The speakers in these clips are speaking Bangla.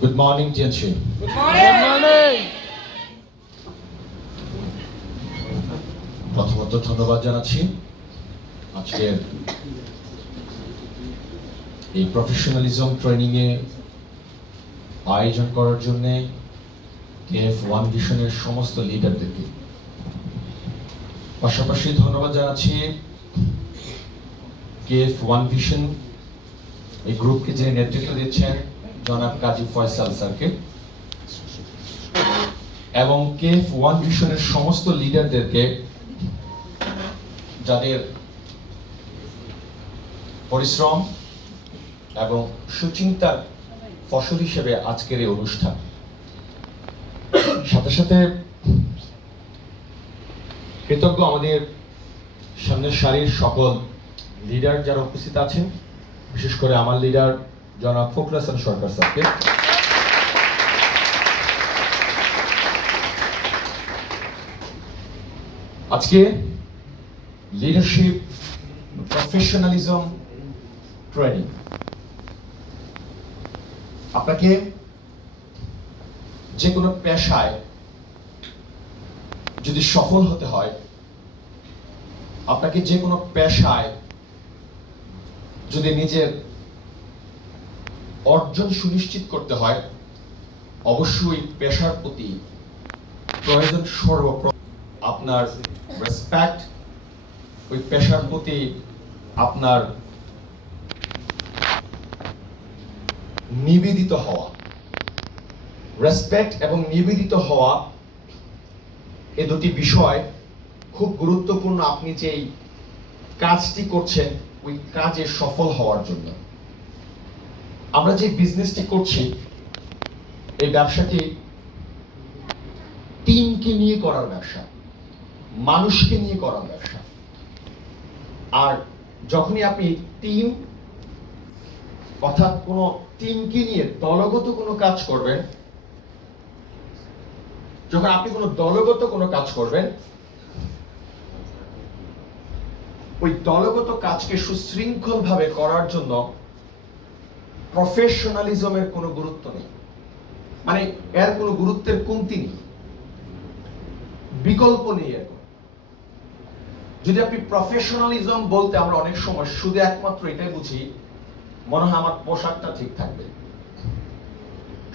Good morning, Jianxin. Good morning. প্রথমত ধন্যবাদ জানাচ্ছি আজকের এই প্রফেশনালিজম ট্রেনিং এ আয়োজন করার জন্য KF1 ভিশনের সমস্ত লিডারদেরকে। পাশাপাশি ধন্যবাদ জানাচ্ছি KF1 ভিশন এই গ্রুপকে যিনি নেতৃত্ব দিচ্ছেন জনাব কাজী ফয়সাল স্যারকে, এবং KF1 ভিশনের সমস্ত লিডারদেরকে যাদের পরিশ্রম এবং সুচিন্তার ফসল হিসেবে আজকের এই অনুষ্ঠান। সাথে সাথে কৃতজ্ঞ আমাদের সামনের সারির সকল লিডার যারা উপস্থিত আছেন, বিশেষ করে আমার লিডার জনাব ফখরুল হাসান সরকার স্যারকে। আজকে লিডারশিপ প্রফেশনালিজম ট্রেনিং আপনাকে যে কোনো পেশায় যদি সফল হতে হয়, আপনাকে যে কোনো পেশায় যদি নিজের অর্জন সুনিশ্চিত করতে হয়, অবশ্যই পেশার প্রতি প্রয়োজন সর্বপ্রথম আপনার রেসপেক্ট, ওই পেশার প্রতি আপনার নিবেদিত হওয়া। রেসপেক্ট এবং নিবেদিত হওয়া এই দুটি বিষয় খুব গুরুত্বপূর্ণ আপনি যেই কাজটি করছেন ওই কাজে সফল হওয়ার জন্য। আমরা যে বিজনেসটি করছি, এই ব্যবসাটি টিমকে নিয়ে করার ব্যবসা, মানুষকে নিয়ে করার ব্যবসা। আর যখনই আপনি টিম অর্থাৎ কোনো টিমকে নিয়ে দলগত কোনো কাজ করবেন, যখন আপনি কোনো দলগত কোনো কাজ করবেন, ওই দলগত কাজকে সুশৃঙ্খল ভাবে করার জন্য প্রফেশনালিজমের কোনো গুরুত্ব নেই, মানে এর কোনো গুরুত্বের কমতি নেই, বিকল্প নেই এর। যদি আপনি প্রফেশনালিজম বলতে আমরা অনেক সময় শুধু একমাত্র এটাই বুঝি, মনে হয় আমার পোশাকটা ঠিক থাকবে।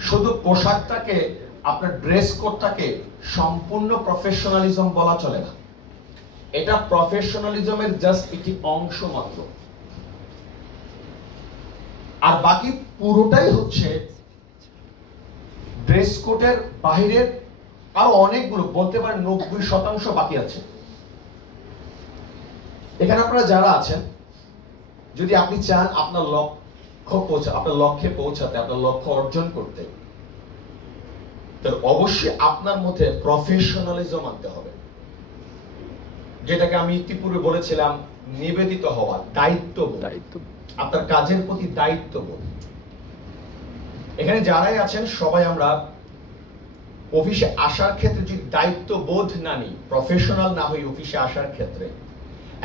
শুধু পোশাকটাকে, আপনার ড্রেস কোডটাকে সম্পূর্ণ প্রফেশনালিজম বলা চলে না। এটা প্রফেশনালিজমের জাস্ট একটি অংশ মাত্র, আর বাকি পুরোটাই হচ্ছে ড্রেস কোডের বাইরের আরো অনেকগুলো, বলতে পারেন 90% বাকি আছে। এখানে আপনারা যারা আছেন, যদি আপনি চান আপনার লক্ষ্যে পৌঁছাতে, আপনার লক্ষ্য অর্জন করতে, তো অবশ্যই আপনার মধ্যে প্রফেশনালিজম আনতে হবে, যেটাকে আমি ইতিপূর্বে বলেছিলাম নিবেদিত হওয়া, দায়িত্ববোধ, আপনার কাজের প্রতি দায়িত্ববোধ। এখানে যারাই আছেন সবাই আমরা অফিসে আসার ক্ষেত্রে যদি দায়িত্ববোধ না নিই, প্রফেশনাল না হই অফিসে আসার ক্ষেত্রে,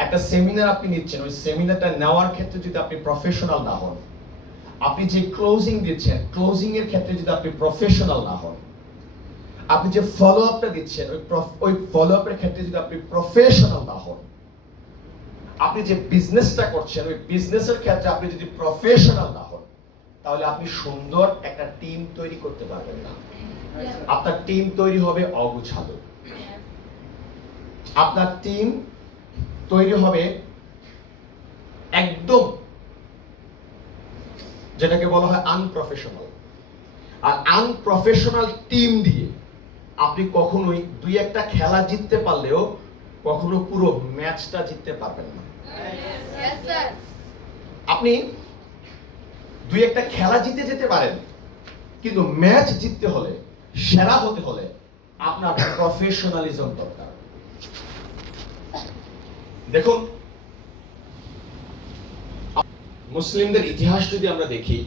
একটা সেমিনার আপনি নিচ্ছেন, ওই সেমিনারটা নেওয়ার ক্ষেত্রে যদি আপনি প্রফেশনাল না হন, আপনি যে ক্লোজিং দিচ্ছেন, ক্লোজিং এর ক্ষেত্রে যদি আপনি প্রফেশনাল না হন, আপনি যে ফলো আপটা দিচ্ছেন, ওই ফলো আপের ক্ষেত্রে যদি আপনি প্রফেশনাল না হন, আপনি যে বিজনেসটা করছেন ওই বিজনেসের ক্ষেত্রে আপনি যদি প্রফেশনাল না হন, তাহলে আপনি সুন্দর একটা টিম তৈরি করতে পারবেন না। আপনার টিম তৈরি হবে অগুছালো, আপনার টিম তৈরি হবে একদম যেটাকে বলা হয় আনপ্রফেশনাল। আর আনপ্রফেশনাল টিম দিয়ে আপনি কখনোই দুই একটা খেলা জিততে পারলেও কখনো পুরো ম্যাচটা জিততে পারবেন না। আপনি দুই একটা খেলা জিতে যেতে পারেন, কিন্তু ম্যাচ জিততে হলে, সেরা হতে হলে আপনার প্রফেশনালিজম দরকার। দেখুন, মুসলিমদের ইতিহাস যদি আমরা দেখি,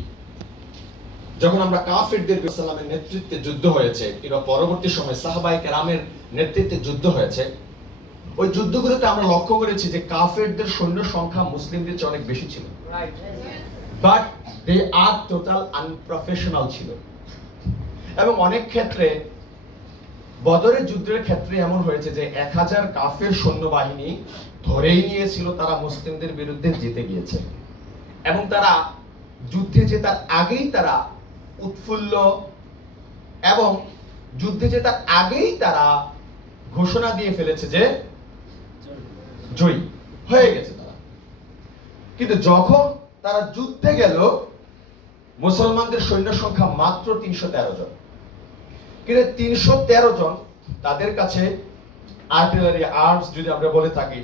যখন আমরা কাফিরদের সাল্লামের নেতৃত্বে যুদ্ধ হয়েছে কিংবা পরবর্তী সময় সাহাবায়ে কেরামের নেতৃত্বে যুদ্ধ হয়েছে, ওই যুদ্ধগুলোতে আমরা লক্ষ্য করেছি যে কাফেরদের সৈন্য সংখ্যা মুসলিমদের চেয়ে অনেক বেশি ছিল, but they are total unprofessional ছিল। এবং অনেক ক্ষেত্রে বদরের যুদ্ধের ক্ষেত্রে এমন হয়েছে যে 1000 কাফের সৈন্যবাহিনী ধরেই নিয়েছিল তারা মুসলিমদের বিরুদ্ধে জিতে গিয়েছে, এবং তারা যুদ্ধে জেতার আগেই তারা উৎফুল্ল এবং যুদ্ধে জেতার আগেই তারা ঘোষণা দিয়ে ফেলেছে যে জয়ী হয়ে গেছে তারা। কিন্তু যখন তারা যুদ্ধে গেল, মুসলমানদের সৈন্য সংখ্যা মাত্র 313 জন। কিন্তু 313 জন তাদের কাছে আর্টিলারি আর্মস যদি আমরা বলে থাকি,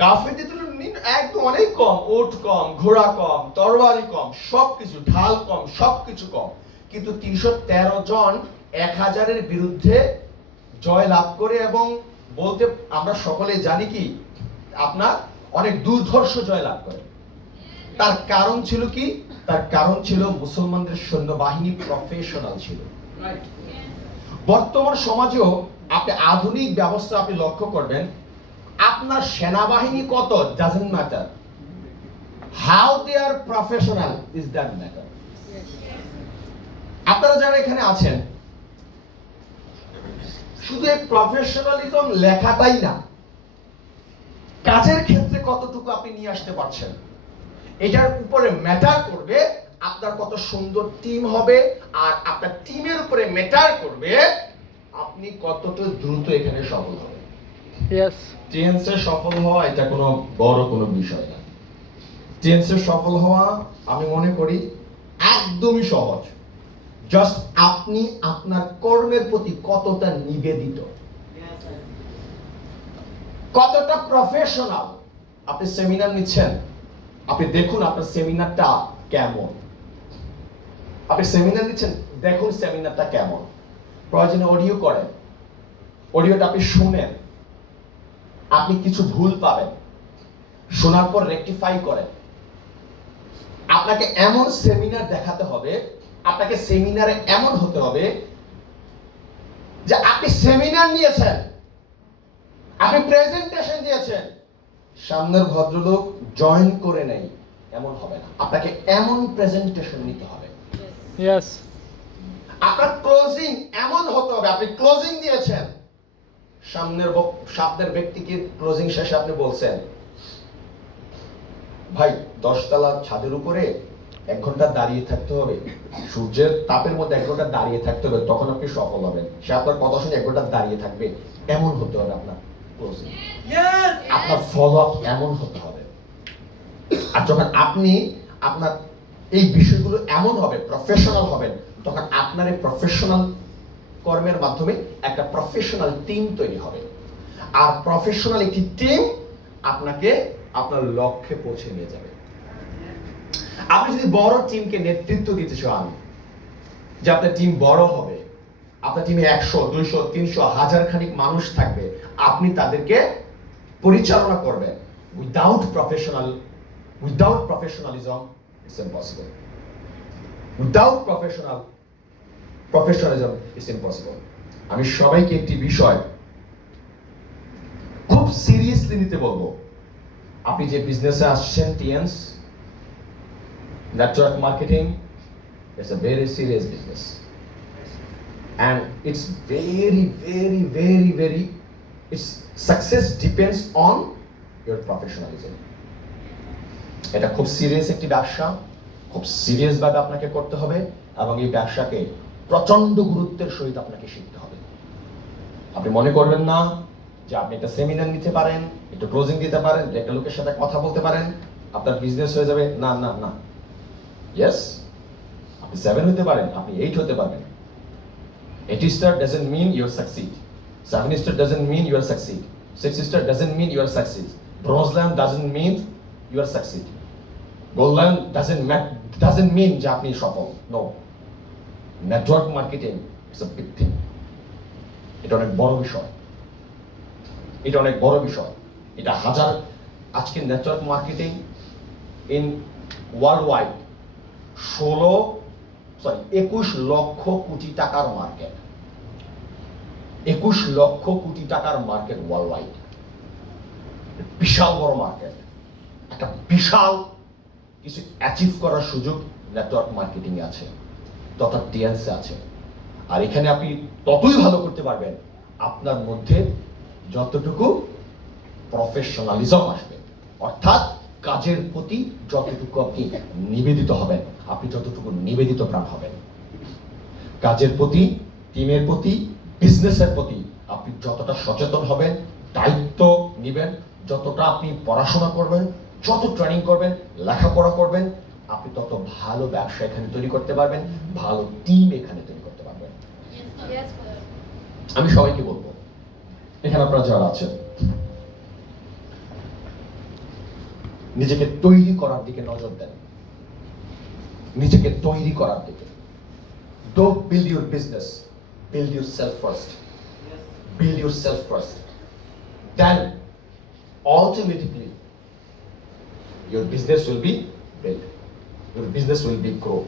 কাফেরদের তুলনায় একদম অনেক কম, ওট কম, ঘোড়া কম, তরবারি কম, সবকিছু ঢাল কম, সবকিছু কম। কিন্তু 313 জন 1000-এর বিরুদ্ধে জয় লাভ করে, এবং বলতে আমরা সকলে জানি কি আপনার অনেক দুর্ধর্ষ জয় লাভ করে। তার কারণ ছিল কি? তার কারণ ছিল মুসলমানদের সৈন্যবাহিনী প্রফেশনাল ছিল। বর্তমান সমাজেও আপনি আধুনিক ব্যবস্থা আপনি লক্ষ্য করবেন, আপনার সেনাবাহিনী কত doesn't matter, how they are professional is that matter. আপনারা যারা এখানে আছেন, শুধু এই প্রফেশনালিজম লেখাটাই না, কাজের ক্ষেত্রে কতটুকু আপনি নিয়ে আসতে পারছেন, এটার উপরে ম্যাটার করবে আপনার কত সুন্দর টিম হবে, আর আপনার টিমের উপরে ম্যাটার করবে আপনি কতটা দ্রুত এখানে সফল হবেন। টিএনসে সফল হওয়া এটা কোনো বড় কোনো বিষয় না। টিএনসে সফল হওয়া আমি মনে করি একদমই সহজ। জাস্ট আপনি আপনার কর্মের প্রতি কতটা নিবেদিত, কতটা প্রফেশনাল। আপনি সেমিনার নিচ্ছেন, আপনি দেখুন আপনার সেমিনারটা কেমন। আপনি সেমিনার নিচ্ছেন, দেখুন সেমিনারটা কেমন। প্রয়োজনে অডিও করেন, অডিওটা আপনি শুনেন, আপনি কিছু ভুল পাবেন, শোনার পর রেকটিফাই করেন। আপনাকে এমন সেমিনার দেখাতে হবে, আপনাকে সেমিনারে এমন হতে হবে যে আপনি সেমিনার নিয়েছেন, আপনি প্রেজেন্টেশন দিয়েছেন, সামনের ভদ্রলোক জয়েন করে নেই, এমন হবে না। আপনাকে এমন প্রেজেন্টেশন নিতে হবে। আপনার ক্লোজিং এমন হতে হবে, আপনি ক্লোজিং দিয়েছেন, সামনের ব্যক্তিকে ক্লোজিং শেষে আপনি বলছেন, ভাই 10 তলার ছাদের উপরে 1 ঘন্টা দাঁড়িয়ে থাকতে হবে, সূর্যের তাপের মধ্যে 1 ঘন্টা দাঁড়িয়ে থাকতে হবে, তখন আপনি সফল হবেন। সে আপনার কথা শুনে 1 ঘন্টা দাঁড়িয়ে থাকবে, এমন হতে হবে আপনার ক্লোজিং। আপনার ফলো আপ এমন হতে হবে। আর যখন আপনি আপনার এই বিষয়গুলো এমন হবে, প্রফেশনাল হবেন, তখন আপনার এই প্রফেশনাল কর্মের মাধ্যমে একটা প্রফেশনাল টিম তৈরি হবে। আর প্রফেশনাল একটি টিম আপনাকে আপনার লক্ষ্যে পৌঁছে নিয়ে যাবে। আপনি যদি বড় টিমকে নেতৃত্ব দিতে চান, যে আপনার টিম বড় হবে, আপনার টিমে 100, 200, 300, 1000 খানিক মানুষ থাকবে, আপনি তাদেরকে পরিচালনা করবেন, without professionalism it's impossible. Without professionalism it's impossible. আমি সবাইকে একটি বিষয় খুব সিরিয়াসলি নিতে বলবো। আপনি যে বিজনেসে আসছেন, টিএনস network marketing, it's a very serious business, and it's very its success depends on your professionalism. এটা খুব সিরিয়াস একটি ব্যবসা, খুব সিরিয়াস ভাবে আপনাকে করতে হবে, এবং এই ব্যবসাকে প্রচন্ড গুরুত্বের সহিত আপনাকে শিখতে হবে। আপনি মনে করবেন না যে আপনি একটা সেমিনার নিতে পারেন, একটু ক্লোজিং দিতে পারেন, একটা লোকের সাথে কথা বলতে পারেন, আপনার বিজনেস হয়ে যাবে। না না না, ইয়েস, আপনি 7 হতে পারেন, আপনি 8 হতে পারবেন। 8 star doesn't mean you succeed. 7 star doesn't mean you are succeed. 6 star doesn't mean you are succeed. Bronze lion doesn't mean you are succeed. Gold lion doesn't mean যে আপনি সফল। No. Network marketing is a big thing. এটা অনেক বড় বিষয়। এটা আজকে network marketing in world wide 21 lakh crore টাকার মার্কেট। 21 লক্ষ কোটি টাকার মার্কেট ওয়ার্ল্ড ওয়াইড। বিশাল বড় মার্কেট, একটা বিশাল কিছু অ্যাচিভ করার সুযোগ নেটওয়ার্ক মার্কেটিং এ আছে। তত টিএনসি আছে। আর এখানে আপনি ততই ভালো করতে পারবেন আপনার মধ্যে যতটুকু প্রফেশনালিজম আসবে, অর্থাৎ কাজের প্রতি যতটুকু আপনি নিবেদিত হবেন, আপনি যতটুকু নিবেদিত প্রাণ হবেন, কাজের প্রতি, টিমের প্রতি, বিজনেসের প্রতি আপনি যতটা সচেতন হবেন, দায়িত্ব নেবেন, যতটা আপনি পড়াশোনা করবেন, যত ট্রেনিং করবেন, লেখাপড়া করবেন, আপনি তত ভালো ব্যবসা এখানে তৈরি করতে পারবেন, ভালো টিম এখানে তৈরি করতে পারবেন। আমি সবাইকে বলবো, এখানে আপনারা যারা আছেন, নিজেকে তৈরি করার দিকে নজর দেন, নিজেকে তৈরি করার দিকে। Don't build your business, build yourself first. Build yourself first. Then automatically your business will be built. Your business will be grow.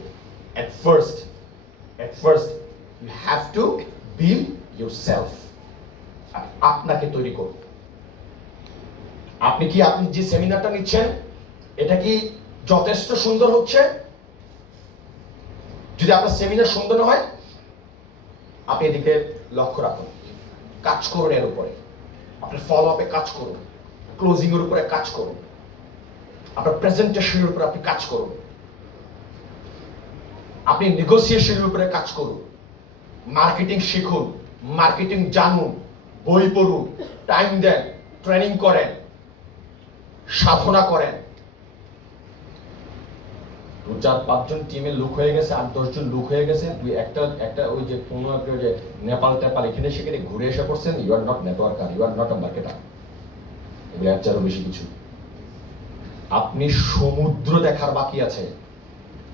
At first you have to build yourself. আপনাকে তৈরি করুন। আপনি যে সেমিনারটা নিচ্ছেন এটা কি যথেষ্ট সুন্দর হচ্ছে? যদি আপনার সেমিনার সুন্দর না হয়, আপনি এদিকে লক্ষ্য রাখুন, কাজ করুন, এর উপরে আপনার ফলো আপে কাজ করুন, ক্লোজিং এর উপরে কাজ করুন, আপনার প্রেজেন্টেশনের উপরে আপনি কাজ করুন, আপনি নেগোসিয়েশনের উপরে কাজ করুন, মার্কেটিং শিখুন, মার্কেটিং জানুন, বই পড়ুন, টাইম দেন, ট্রেনিং করেন, সাধনা করেন। 4-5 জন টিমের লোক হয়ে গেছে, 8-10 জন লোক হয়ে গেছে, একটা ওই যে কোনো একটা যে নেপাল এখানে সেখানে ঘুরে এসে পড়ছেন, you are not networker, you are not a marketer. এগুলো এর চারও বেশি কিছু। আপনি সমুদ্র দেখার বাকি আছে।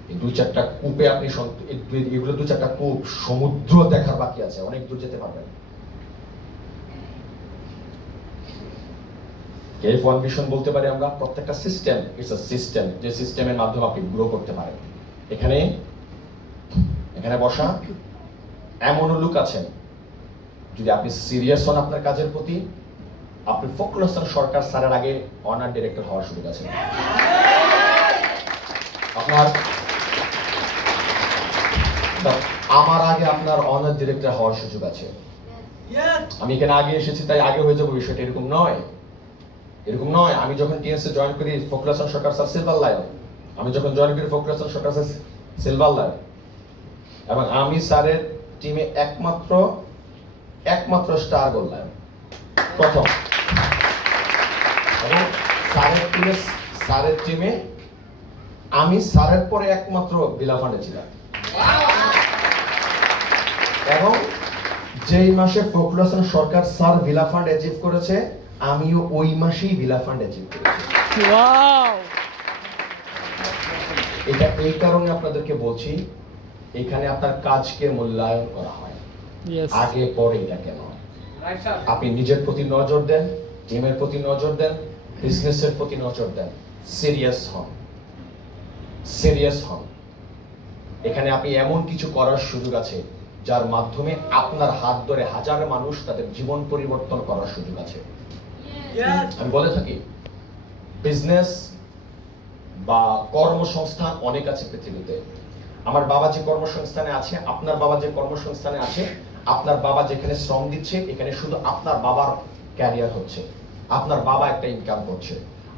এই 2-4টা কূপে আপনি এগুলো 2-4টা কূপ, সমুদ্র দেখার বাকি আছে, অনেক দূর যেতে পারবেন। K1 ভিশন বলতে পারি আমরা প্রত্যেকটা সিস্টেম, ইটস আ সিস্টেম, যে সিস্টেমের মাধ্যমে আপনি গ্রো করতে পারেন। এখানে বসা এমন লোক আছেন, যদি আপনি সিরিয়াস হন আপনার কাজের প্রতি, আপনি ফখরুল হাসান সরকার স্যারের আগে অনার ডিরেক্টর হওয়ার সুযোগ আছে। আমার আগে আপনার অনার ডিরেক্টর হওয়ার সুযোগ আছে। আমি এখানে আগে এসেছি তাই আগে হয়ে যাবো, বিষয়টা এরকম নয়। আমি যখন টিএনসি জয়েন করি, ফখরুল হাসান সরকার স্যার সিলভার লায়ন। আমি যখন জয়েন করি, ফখরুল হাসান সরকার স্যার সিলভার লায়ন। এবং আমি স্যারের টিমে একমাত্র স্টার গোল্ড লায়ন প্রথম। এবং স্যারের টিমে আমি স্যারের পরে একমাত্র ভিলা ফান্ডে ছিলাম। এবং যেই মাসে ফখরুল হাসান সরকার স্যার ভিলা ফান্ড অ্যাচিভ করেছে, আমিও ওই মাসেই ভিলা ফান্ড অ্যাচিভ করেছি। এটা এই কারণে আপনাদেরকে বলছি, এখানে আপনার কাজকে মূল্যায়ন করা হয়, আগে পরে এটা কেন। আপনি নিজের প্রতি নজর দেন, টিমের প্রতি নজর দেন, বিজনেসের প্রতি নজর দেন, সিরিয়াস হন। এখানে আপনি এমন কিছু করার সুযোগ আছে যার মাধ্যমে আপনার হাত ধরে হাজার মানুষ তাদের জীবন পরিবর্তন করার সুযোগ আছে। আমি বলে থাকি, বিজনেস বা কর্মসংস্থান অনেক আছে পৃথিবীতে। আমার বাবা যে কর্মসংস্থানে আছে, আপনার বাবা যে কর্মসংস্থানে আছে, আপনার বাবা যেখানে শ্রম দিচ্ছে, এখানে শুধু আপনার বাবার ক্যারিয়ার হচ্ছে, আপনার বাবা একটা ইনকাম করছে।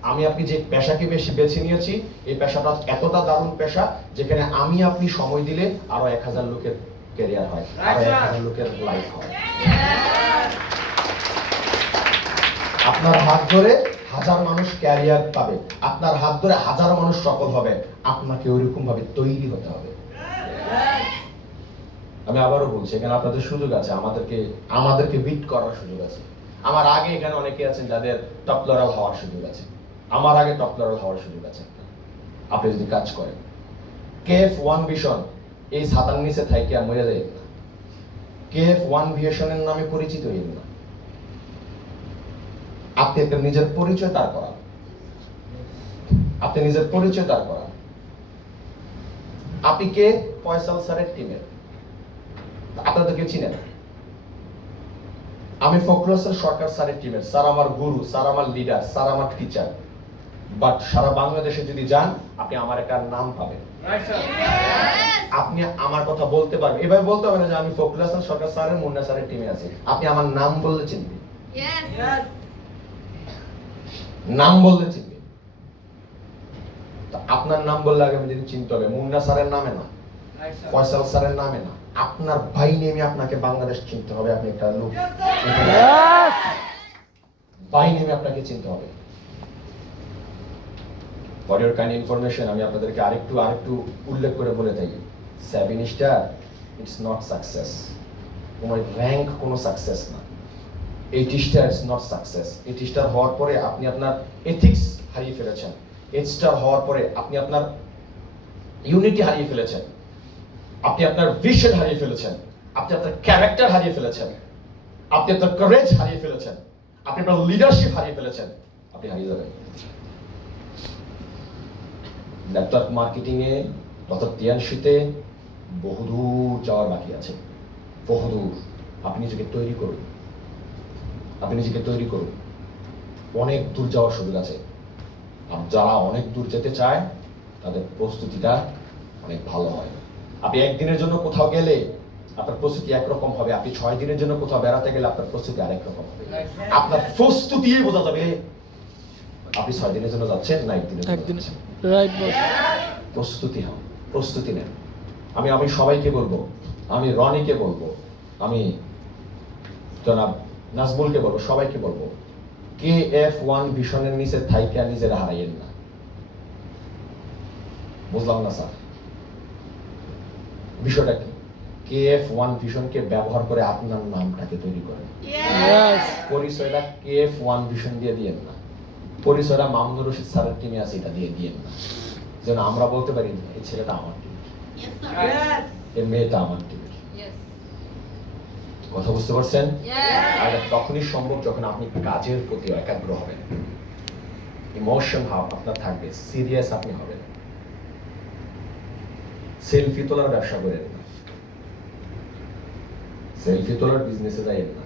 আপনি যে পেশাকে বেছে নিয়েছি, এই পেশাটা এতটা দারুণ পেশা যেখানে আপনি সময় দিলে আরো 1000 লোকের ক্যারিয়ার হয়, আরো 1000 লোকের লাইফ হয়। আপনার হাত ধরে হাজার মানুষ ক্যারিয়ার পাবে, আপনার হাত ধরে হাজার মানুষ সফল হবে। আপনাকে ওইরকম ভাবে তৈরি হতে হবে। আমি আবারও বলছি, এখানে আপনাদের সুযোগ আছে, আমাদেরকে বিট করার সুযোগ আছে। আমার আগে এখানে অনেকে আছেন যাদের টপ লেভেল হওয়ার সুযোগ আছে, আমার আগে টপ লেভেল হওয়ার সুযোগ আছে। আপনি যদি কাজ করেন, KF1 ভিশন এই ছাতার নিচে থাইকা মরে যায় না। KF1 ভিশনের নামে পরিচিত হইল না। আপনি একটা নিজের পরিচয় দাঁড় করান, আপনি কে? ফয়সাল স্যারের টিমের, আপনাদেরকে চিনেন। আমি ফখরুল হাসান সরকার স্যারের টিমের। স্যার আমার গুরু, স্যার আমার লিডার, স্যার আমার টিচার। বাট সারা বাংলাদেশে যদি যান, আপনি আমার একটা নাম পাবেন। আপনি আমার কথা বলতে পারবেন, এভাবে বলতে হবে না যে আমি ফখরুল হাসান সরকার স্যারের মুন্না স্যারের টিমে আছি। আপনি আমার নাম বললে চিনবে, নাম বললে চিনবে। আপনার নাম বললে আগে আমি যদি চিনতে হবে, মুন্না স্যারের নামে না, ফয়সাল স্যারের নামে না, আপনার ভাই নেমে আপনাকে বাংলাদেশ চিনতে হবে। আপনি একটা লোক, ভাই নেমে আপনাকে চিনতে হবে। ফর ইউর কাইন্ড ইনফরমেশন, আমি আপনাদেরকে আরেকটু উল্লেখ করে বলে থাকি, 7 স্টার ইটস নট সাকসেস। তোমার র্যাঙ্ক কোনো সাকসেস না। 8 star it's not success. 8 star হওয়ার পরে আপনি আপনার এথিক্স হারিয়ে ফেলেছেন। 8 স্টার হওয়ার পরে আপনি আপনার ইউনিটি হারিয়ে ফেলেছেন, আপনি আপনার ভিশন হারিয়ে ফেলেছেন, আপনি আপনার ক্যারেক্টার হারিয়ে ফেলেছেন, আপনি আপনার কারেজ হারিয়ে ফেলেছেন, আপনি আপনার লিডারশিপ হারিয়ে ফেলেছেন, আপনি হারিয়ে যাবেন। নেটওয়ার্ক মার্কেটিং এ অর্থাৎ টিএনসিতে বহুদূর যাওয়ার বাকি আছে, বহুদূর। আপনি নিজেকে তৈরি করুন, আপনি নিজেকে তৈরি করুন, অনেক দূর যাওয়ার সুযোগ আছে। আর যারা অনেক দূর যেতে চায় তাদের প্রস্তুতিটা অনেক ভালো হয়। আপনি একদিনের জন্য কোথাও গেলে আপনার প্রস্তুতি একরকম হবে, আপনি 6 দিনের জন্য কোথাও বেড়াতে গেলে আপনার প্রস্তুতি আরেক রকম হবে। আপনার প্রস্তুতি বোঝা যাবে আপনি 6 দিনের জন্য যাচ্ছেন না 1 দিনের জন্য যাচ্ছেন। রাইট বস। প্রস্তুতি হন, প্রস্তুতি নেন। আমি সবাইকে বলবো, আমি রনিকে বলবো, আমি জনাব নাজমুলকে বলবো, সবাইকে বলবো, KF1 ভিশনের নিচে থাইকা নিজেরা হারাইয়েন না। বুঝলাম না স্যার, বিষয়টা কি? KF1 ভিশনকে ব্যবহার করে আপনার নামটাকে তৈরি করেন। পরিচয়টা KF1 ভিশন দিয়ে দিয়েন না, পরিচয়টা মামুনুর রশিদ স্যারের টিমে আছে এটা দিয়ে দিয়েন না, যেন আমরা বলতে পারি এই ছেলেটা আমার টিম, এই মেয়েটা আমার টিম। কথা বুঝতে পারছেন? আর তখনই সম্ভব যখন আপনি কাজের প্রতি একাগ্র হবেন, ইমোশন ভাব আপনার থাকবে, সিরিয়াস আপনি হবেন। সেলফি তোলার ব্যবসা করেন না, সেলফি তোলার বিজনেসে যাইয়েন না।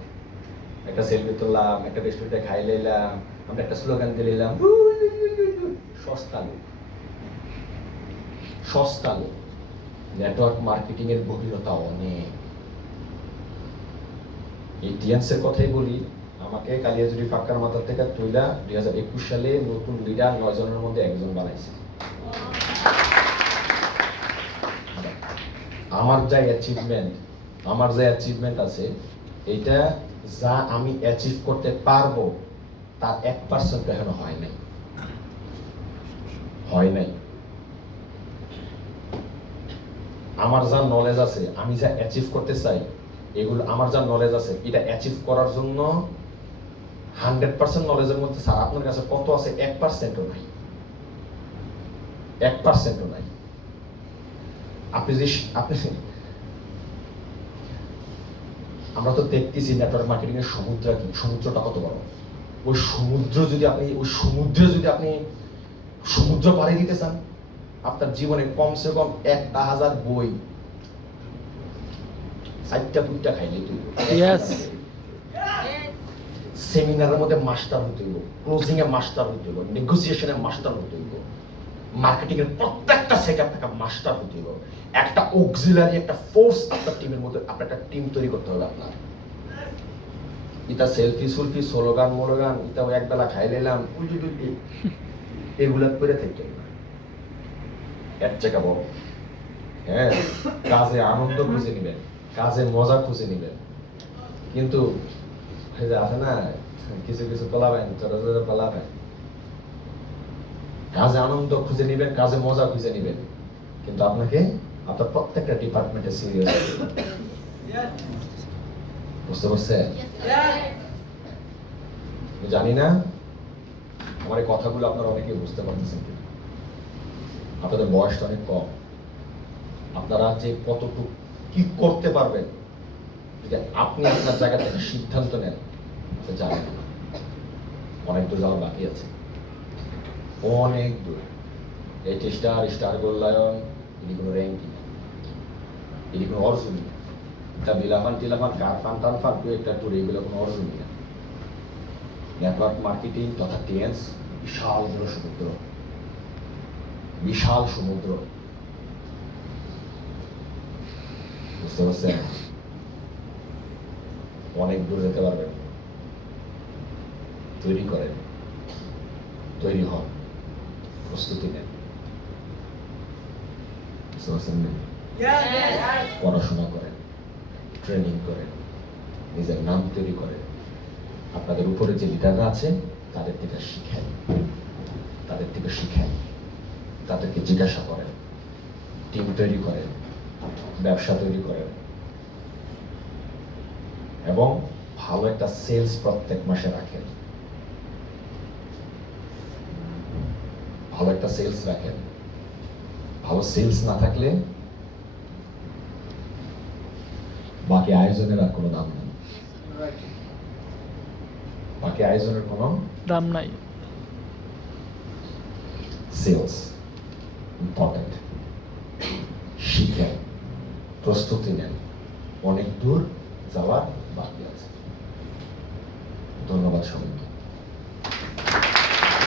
একটা সেলফি তুললাম, একটা রেস্টুরেন্টে খাই লাইলাম, আমরা একটা স্লোগান দিয়ে নিলাম, সস্তা লোক, সস্তা লোক। নেটওয়ার্ক মার্কেটিং এর গভীরতা অনেক। এই টিএনসের কথাই বলি, আমাকে কালিয়াজুরি ফাঁকার মাথা থেকে তুইলা 2021 সালে নতুন লিডার 9 জনের মধ্যে একজন বানাইছে। আমার যা অ্যাচিভমেন্ট আছে, এটা যা আমি অ্যাচিভ করতে পারবো তার 1% এখনো হয় নাই। আমার যা নলেজ আছে, আমি যা অ্যাচিভ করতে চাই, এগুলো আমার যা নলেজ আছে, এটা অ্যাচিভ করার জন্য 100% নলেজের মধ্যে স্যার আপনার কাছে কত আছে? 1%ও নাই, 1%ও নাই। আপনি আমরা তো দেখতেছি নেটওয়ার্ক মার্কেটিং এর সমুদ্র কি, সমুদ্রটা কত বড়। ওই সমুদ্রে যদি আপনি সমুদ্র পাড়ি দিতে চান, আপনার জীবনে কমসে কম 1000 বই 4টা খাইলেই তুই সেমিনারের মধ্যে মাস্টার হতে হইব, ক্লোজিং এ মাস্টার হতে হইব, নেগোসিয়েশনে মাস্টার হতে হইব, মার্কেটিং এর প্রত্যেকটা সেক্টর থেকে মাস্টার হতে হইব। একটা অক্সিলারি, একটা ফোর্স আপনার টিমের মধ্যে, আপনার একটা টিম তৈরি করতে হবে আপনার। এটা সেলফি স্লোগান এটা একবেলা খাই নিলাম এগুলা করে থাকতেন না। এক জায়গা বড়, হ্যাঁ, কাজে আনন্দ খুঁজে নিবেন, কাজে মজা খুঁজে নিবেন। কিন্তু আছে না কিছু পালাবেন, পালাবেন, কাজে আনন্দ খুঁজে নিবেন, কাজে মজা খুঁজে নিবেন, কিন্তু আপনাকে আপনার প্রত্যেকটা ডিপার্টমেন্টে সিরিয়াস বুঝতে পারছেন? জানি না আমার এই কথাগুলো আপনারা অনেকেই বুঝতে পারতেছেন কিনা। আপনাদের বয়সটা অনেক কম, আপনারা যে কতটুকু কি করতে পারবেন যদি আপনি আপনার জায়গা থেকে সিদ্ধান্ত নেন, জানেন না অনেক দূর যাওয়ার বাকি আছে, অনেক দূর। 8 স্টার গোল্লায়ন এটি কোনো র্যাঙ্কিং, এটি কোনো অর্জনই না। তা বিলাফান টিলাফান কারফান টারফান একটা ট্যুর, এগুলো কোনো অর্জনই না। নেটওয়ার্ক মার্কেটিং তথা টিএনস বিশাল বড় সমুদ্র, বিশাল সমুদ্র। বুঝতে পারছেন? অনেক দূর যেতে পারবেন। তৈরি করেন, তৈরি হন, প্রস্তুতি নেন। বুঝতে পারছেন? পড়াশোনা করেন, ট্রেনিং করেন, নিজের নাম তৈরি করেন। আপনাদের উপরে যে লিডাররা আছে তাদের থেকে শিখেন, তাদেরকে জিজ্ঞাসা করেন, টিম তৈরি করেন, ব্যবসা তৈরি করেন, এবং ভালো একটা সেলস প্রত্যেক মাসে রাখেন। ভালো একটা সেলস রাখেন। ভালো সেলস না থাকলে বাকি আয়োজনের আর কোনো দাম নেই। বাকি আয়োজনের কোনো দাম নাই। Sales important. শিখেন, প্রস্তুতি নেন, অনেক দূর যাওয়ার বাকি আছে। ধন্যবাদ সবাইকে।